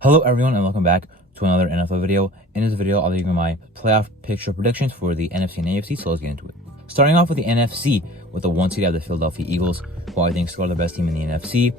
Hello everyone and welcome back to another NFL video. In this video, I'll be giving my playoff picture predictions for the NFC and AFC, so let's get into it. Starting off with the NFC, with the 1 seed of the Philadelphia Eagles, who I think still are the best team in the NFC.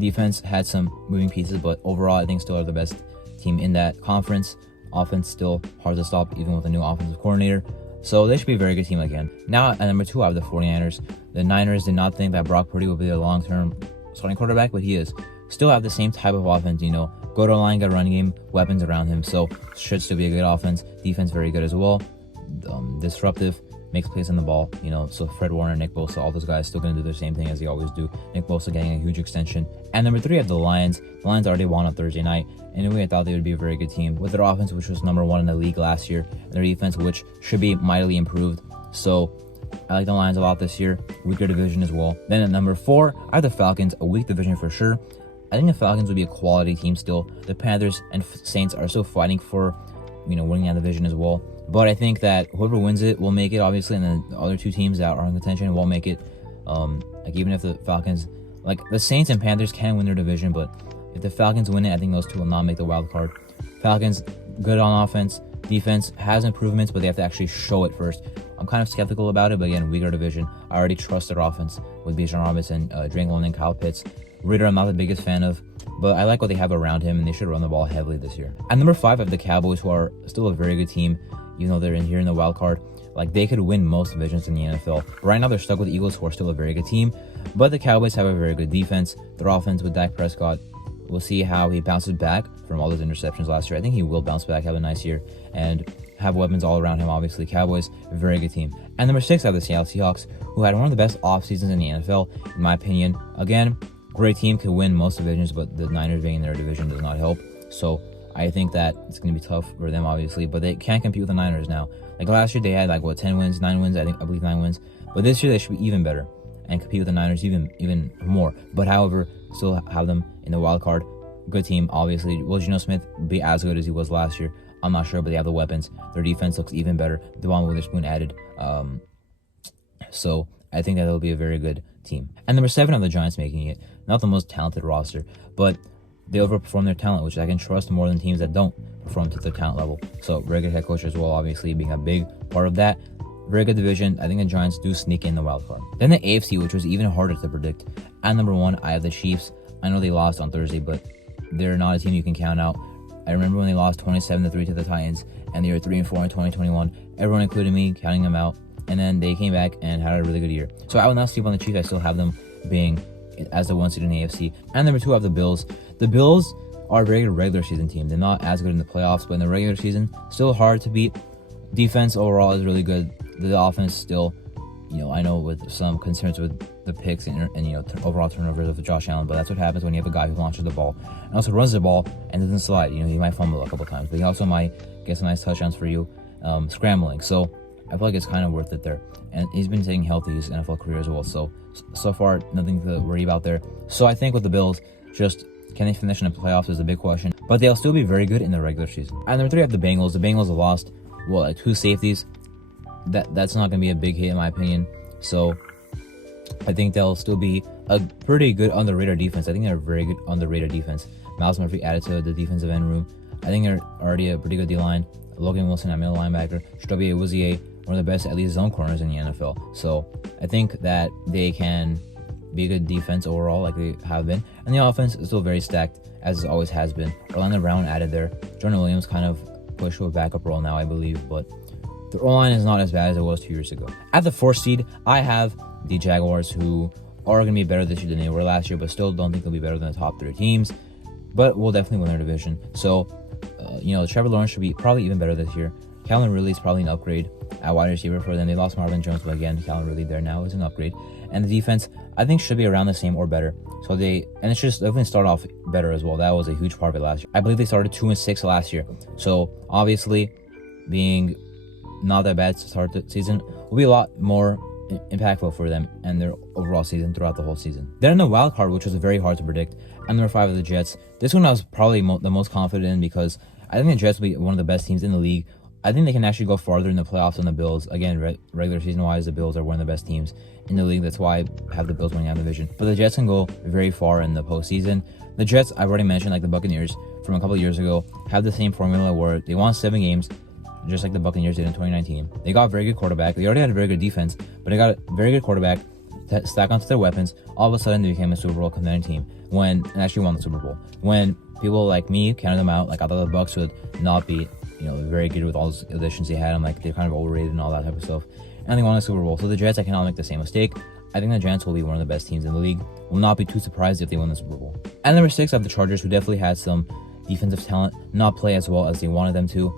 Defense had some moving pieces, but overall I think still are the best team in that conference. Offense still hard to stop even with a new offensive coordinator. So they should be a very good team again. Now at number 2, I have the 49ers. The Niners did not think that Brock Purdy would be the long-term starting quarterback, but he is. Still have the same type of offense, go to line, got run game, weapons around him, so should still be a good offense. Defense very good as well. Disruptive, makes plays on the ball, so Fred Warner, Nick Bosa, all those guys still going to do the same thing as they always do. Nick Bosa getting a huge extension. And number 3, I have the Lions. The Lions already won on Thursday night. Anyway, I thought they would be a very good team with their offense, which was number 1 in the league last year, and their defense, which should be mightily improved. So I like the Lions a lot this year. Weaker division as well. Then at number 4, I have the Falcons, a weak division for sure. I think the Falcons would be a quality team still. The Panthers and Saints are still fighting for, winning that division as well. But I think that whoever wins it will make it, obviously, and then the other 2 teams that are in contention won't make it. Even if the Falcons, the Saints and Panthers can win their division, but if the Falcons win it, I think those 2 will not make the wild card. Falcons, good on offense. Defense has improvements, but they have to actually show it first. I'm kind of skeptical about it, but again, weaker division. I already trust their offense with Bijan Robinson, Drake London, Kyle Pitts. Ritter, I'm not the biggest fan of, but I like what they have around him, and they should run the ball heavily this year. At number 5, I have the Cowboys, who are still a very good team, even though they're in the wild card. They could win most divisions in the NFL. Right now, they're stuck with the Eagles, who are still a very good team, but the Cowboys have a very good defense. Their offense with Dak Prescott, we'll see how he bounces back from all those interceptions last year. I think he will bounce back, have a nice year, and have weapons all around him, obviously. Cowboys, a very good team. And number 6, I have the Seattle Seahawks, who had one of the best off seasons in the NFL, in my opinion. Again, great team, could win most divisions, but the Niners being in their division does not help. So I think that it's going to be tough for them, obviously, but they can't compete with the Niners now. Last year, they had 10 wins, 9 wins, I believe 9 wins. But this year, they should be even better and compete with the Niners even more. But however, still have them in the wild card. Good team, obviously. Will Geno Smith be as good as he was last year? I'm not sure, but they have the weapons. Their defense looks even better. Devon Witherspoon added. So I think that it'll be a very good team. And number 7, are the Giants making it. Not the most talented roster, but they overperform their talent, which I can trust more than teams that don't perform to their talent level. So very good head coach as well, obviously being a big part of that. Very good division. I think the Giants do sneak in the wild card. Then the AFC, which was even harder to predict. At number 1, I have the Chiefs. I know they lost on Thursday, but they're not a team you can count out. I remember when they lost 27-3 to the Titans, and they were 3-4 in 2021. Everyone, including me, counting them out. And then they came back and had a really good year. So I would not sleep on the Chiefs. I still have them being as the 1 seed in the AFC. And number 2, I have the Bills. The Bills are a very good regular season team. They're not as good in the playoffs, but in the regular season, still hard to beat. Defense overall is really good. The offense still, I know with some concerns with the picks and overall turnovers of Josh Allen, but that's what happens when you have a guy who launches the ball and also runs the ball and doesn't slide. He might fumble a couple times, but he also might get some nice touchdowns for you, scrambling. So I feel like it's kind of worth it there. And he's been staying healthy his NFL career as well. So far, nothing to worry about there. So I think with the Bills, just can they finish in the playoffs is a big question. But they'll still be very good in the regular season. And number 3, I have the Bengals. The Bengals have lost, 2 safeties. That's not going to be a big hit in my opinion. So I think they'll still be a pretty good underrated defense. I think they're a very good underrated defense. Miles Murphy added to the defensive end room. I think they're already a pretty good D-line. Logan Wilson at middle linebacker. Jacoby Awuzie, one of the best, at least, zone corners in the NFL. So I think that they can be a good defense overall, like they have been. And the offense is still very stacked, as it always has been. Orlando Brown added there. Jordan Williams kind of pushed to a backup role now, I believe. But the O-line is not as bad as it was 2 years ago. At the 4th seed, I have the Jaguars, who are going to be better this year than they were last year, but still don't think they'll be better than the top 3 teams. But will definitely win their division. So, Trevor Lawrence should be probably even better this year. Calvin Ridley is probably an upgrade at wide receiver for them. They lost Marvin Jones, but again, Calvin Ridley there now is an upgrade. And the defense, I think, should be around the same or better. And it should definitely start off better as well. That was a huge part of it last year. I believe they started 2-6 last year. So obviously, being not that bad to start the season will be a lot more impactful for them and their overall season throughout the whole season. Then in the wild card, which was very hard to predict, and number 5 of the Jets. This one I was probably the most confident in because I think the Jets will be one of the best teams in the league I think they can actually go farther in the playoffs than the Bills. Again, regular season-wise, the Bills are one of the best teams in the league. That's why I have the Bills winning out of the division. But the Jets can go very far in the postseason. The Jets, I've already mentioned, like the Buccaneers from a couple of years ago, have the same formula where they won 7 games, just like the Buccaneers did in 2019. They got a very good quarterback. They already had a very good defense, but they got a very good quarterback to stack onto their weapons. All of a sudden, they became a Super Bowl contending team and actually won the Super Bowl. When people like me counted them out, like I thought the Bucs would not be, very good with all those additions they had. I'm like, they're kind of overrated and all that type of stuff. And they won the Super Bowl. So the Jets, I cannot make the same mistake. I think the Giants will be one of the best teams in the league. Will not be too surprised if they win the Super Bowl. And number 6, I have the Chargers, who definitely had some defensive talent, not play as well as they wanted them to,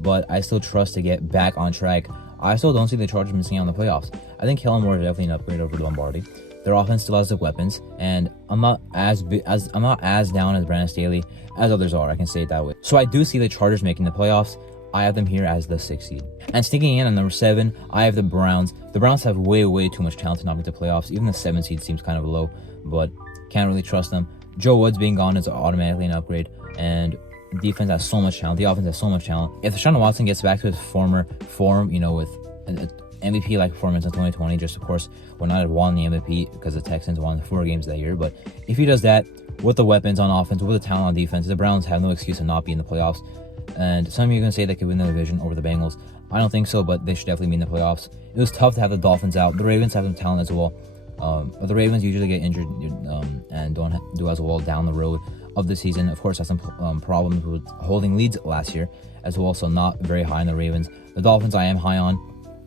but I still trust to get back on track. I still don't see the Chargers missing out on the playoffs. I think Kellen Moore is definitely an upgrade over Lombardi. Their offense still has the weapons, and I'm not as down as Brandon Staley as others are. I can say it that way. So I do see the Chargers making the playoffs. I have them here as the 6th seed. And sneaking in at number 7, I have the Browns. The Browns have way too much talent to not make the playoffs. Even the 7th seed seems kind of low, but can't really trust them. Joe Woods being gone is automatically an upgrade, and defense has so much talent. The offense has so much talent. If Deshaun Watson gets back to his former form, with an MVP-like performance in 2020, just of course, would not have won the MVP because the Texans won 4 games that year. But if he does that with the weapons on offense, with the talent on defense, the Browns have no excuse to not be in the playoffs. And some of you are going to say they could win the division over the Bengals. I don't think so, but they should definitely be in the playoffs. It was tough to have the Dolphins out. The Ravens have some talent as well. But the Ravens usually get injured and don't do as well down the road of the season. Of course, had some problems with holding leads last year as well, so not very high on the Ravens. The Dolphins I am high on.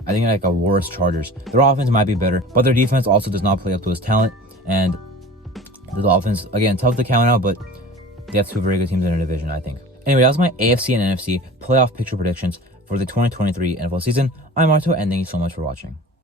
I think like a worse Chargers. Their offense might be better, but their defense also does not play up to its talent. And the Dolphins, again, tough to count out, but they have 2 very good teams in their division, I think. Anyway, that was my AFC and NFC playoff picture predictions for the 2023 NFL season. I'm Marto, and thank you so much for watching.